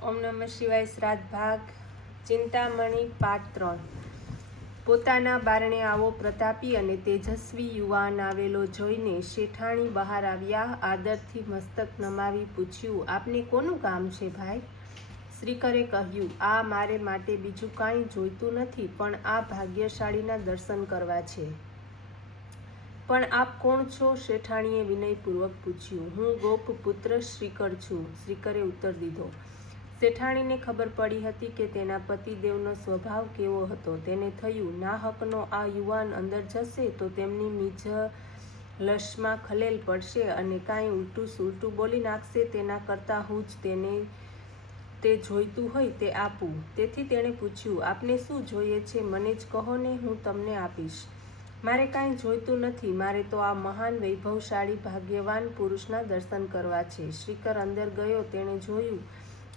ઓમ નમઃ શિવાય. શ્રાદ્ધ ભાગ ચિંતામણી પાઠ 3. પોતાના બારણે આવો પ્રતાપી અને તેજસ્વી યુવાન આવેલો જોઈને શેઠાણી બહાર આવ્યા. આદરથી મસ્તક નમાવી પૂછ્યું, આપને કોનું કામ છે ભાઈ? શ્રીકરે કહ્યું, આ મારે માટે બીજું કાંઈ જોઈતું નથી, પણ આ ભાગ્યશાળીના દર્શન કરવા છે. પણ આપ કોણ છો? શેઠાણીએ વિનયપૂર્વક પૂછ્યું. હું ગોપ પુત્ર શ્રીકર છું, શ્રીકરે ઉત્તર દીધો. શેઠાણીને ખબર પડી હતી કે તેના પતિદેવનો સ્વભાવ કેવો હતો. તેને થયું, નાહકનો આ યુવાન અંદર જશે તો તેમની મિજલસમાં ખલેલ પડશે અને કાંઈ ઉલટું સુલટું બોલી નાખશે. તેના કરતાં હું જ તેને તે જોઈતું હોય તે આપું. તેથી તેણે પૂછ્યું, આપને શું જોઈએ છે? મને જ કહો ને, હું તમને આપીશ. મારે કાંઈ જોઈતું નથી. મારે તો આ મહાન વૈભવશાળી ભાગ્યવાન પુરુષના દર્શન કરવા છે. શ્રીકર અંદર ગયો. તેણે જોયું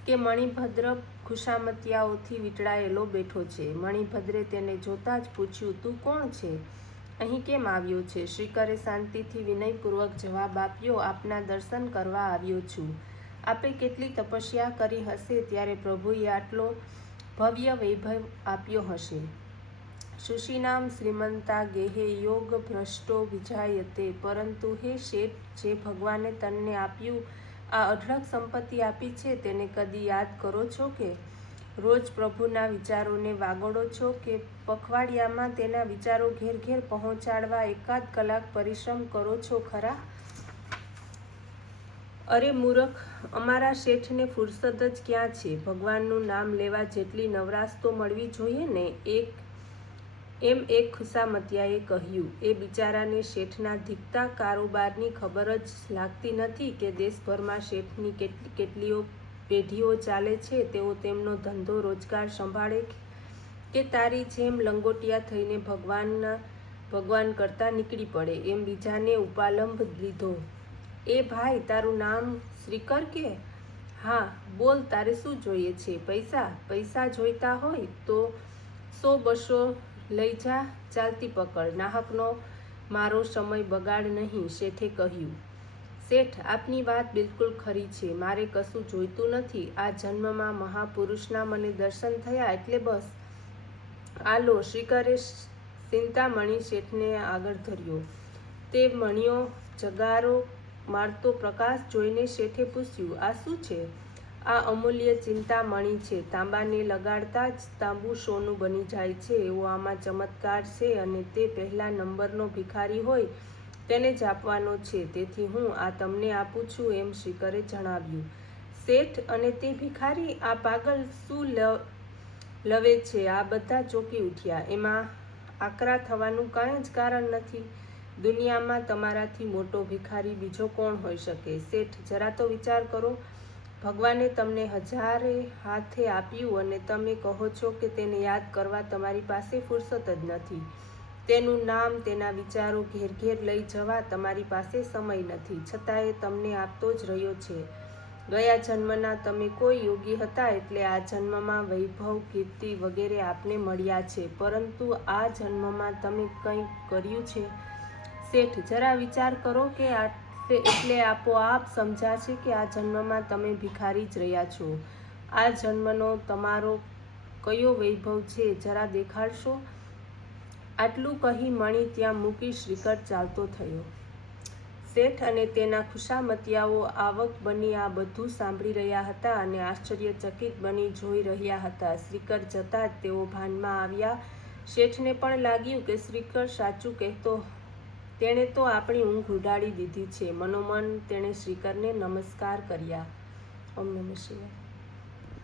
કે મણિભદ્ર ખુશામતિયાઓથી વીંટળાયેલો બેઠો છે. મણિભદ્રે તેને જોતાં જ પૂછ્યું, તું કોણ છે? અહીં કેમ આવ્યો છે? શ્રીકરે શાંતિથી વિનયપૂર્વક જવાબ આપ્યો, આપના દર્શન કરવા આવ્યો છું. આપે કેટલી તપસ્યા કરી હશે ત્યારે પ્રભુએ આટલો ભવ્ય વૈભવ આપ્યો હશે. શુશીનામ શ્રીમંતા ગેહે યોગ ભ્રષ્ટો વિજાયતે. પરંતુ હે શેઠ, જે ભગવાને તને આપ્યું આ અઢળક સંપત્તિ આપી છે તેને કદી યાદ કરો છો કે? રોજ પ્રભુના વિચારોને વાગોળો છો કે પખવાડિયામાં તેના વિચારો ઘેર ઘેર પહોંચાડવા એકાદ કલાક પરિશ્રમ કરો છો ખરા? અરે મૂરખ, અમારા શેઠને ફુરસદ જ ક્યાં છે? ભગવાનનું નામ લેવા જેટલી નવરાશ તો મળવી જોઈએ ને. એક ખુશામતિયાએ કહ્યું. એ બિચારાને શેઠના ધીકતા કારોબારની ખબર જ લાગતી નથી કે દેશભરમાં શેઠની કેટલીઓ પેઢીઓ ચાલે છે. તેઓ તેમનો ધંધો રોજગાર સંભાળે કે તારી જેમ લંગોટિયા થઈને ભગવાન કરતા નીકળી પડે એમ બીજાને ઉપાલંબ લીધો. એ ભાઈ, તારું નામ શ્રીકર કે? હા બોલ, તારે શું જોઈએ છે? પૈસા? પૈસા જોઈતા હોય તો 100-200 લઈ જા, ચાલતી પકડ. નાહકનો મારો સમય બગાડ નહીં, શેઠે કહ્યું. શેઠ, આપની વાત બિલકુલ ખરી છે. મારે કશું જોઈતું નથી. આ જન્મમાં મહાપુરુષના મને દર્શન થયા એટલે બસ. આ લો. શ્રીકરે ચિંતામણી શેઠને આગળ ધર્યો. તે મણિયો જગારો મારતો પ્રકાશ જોઈને શેઠે પૂછ્યું, આ શું છે? આ અમૂલ્ય ચિંતામણી છે. તાંબાને લગાડતા જ તાંબુ સોનું બની જાય છે એવો આમાં ચમત્કાર છે અને તે પહેલા નંબરનો ભિખારી હોય તેને જ આપવાનો છે. તેથી હું આ તમને આપું છું એમ શ્રીકરે જણાવ્યું. શેઠ અને તે ભિખારી, આ પાગલ શું લવે છે? આ બધા ચોંકી ઉઠ્યા. એમાં આકરા થવાનું કાંઈ જ કારણ નથી. દુનિયામાં તમારાથી મોટો ભિખારી બીજો કોણ હોઈ શકે? શેઠ, જરા તો વિચાર કરો. ભગવાને તમને હજારે હાથે આપ્યું અને તમે કહો છો કે તેને યાદ કરવા તમારી પાસે ફુરસત જ નથી. તેનું નામ, તેના વિચારો ઘેર ઘેર લઈ જવા તમારી પાસે સમય નથી. છતાં એ તમને આપતો જ રહ્યો છે. ગયા જન્મના તમે કોઈ યોગી હતા એટલે આ જન્મમાં વૈભવ, કીર્તિ વગેરે આપને મળ્યા છે. પરંતુ આ જન્મમાં તમે કંઈ કર્યું છે? શેઠ, જરા વિચાર કરો કે એટલે આપોઆપ સમજાશે કે આ જન્મમાં તમે ભિખારી જ રહ્યા છો. આ જન્મનો તમારો કયો વૈભવ છે જરા દેખાડશો? આટલું કહી મણી ત્યાં મૂકી શ્રીકર ચાલતો થયો. શેઠ અને તેના ખુશામતિયાઓ આવક બની આ બધું સાંભળી રહ્યા હતા અને આશ્ચર્યચકિત બની જોઈ રહ્યા હતા. શ્રીકર જતાં જ તેઓ ભાનમાં આવ્યા. શેઠને પણ લાગ્યું કે શ્રીકર સાચું કહેતો. તેણે તો આપણી ઊંઘ ઉડાડી દીધી છે. મનોમન તેણે શ્રીકરને નમસ્કાર કર્યા. ઓમ નમઃ શિવાય.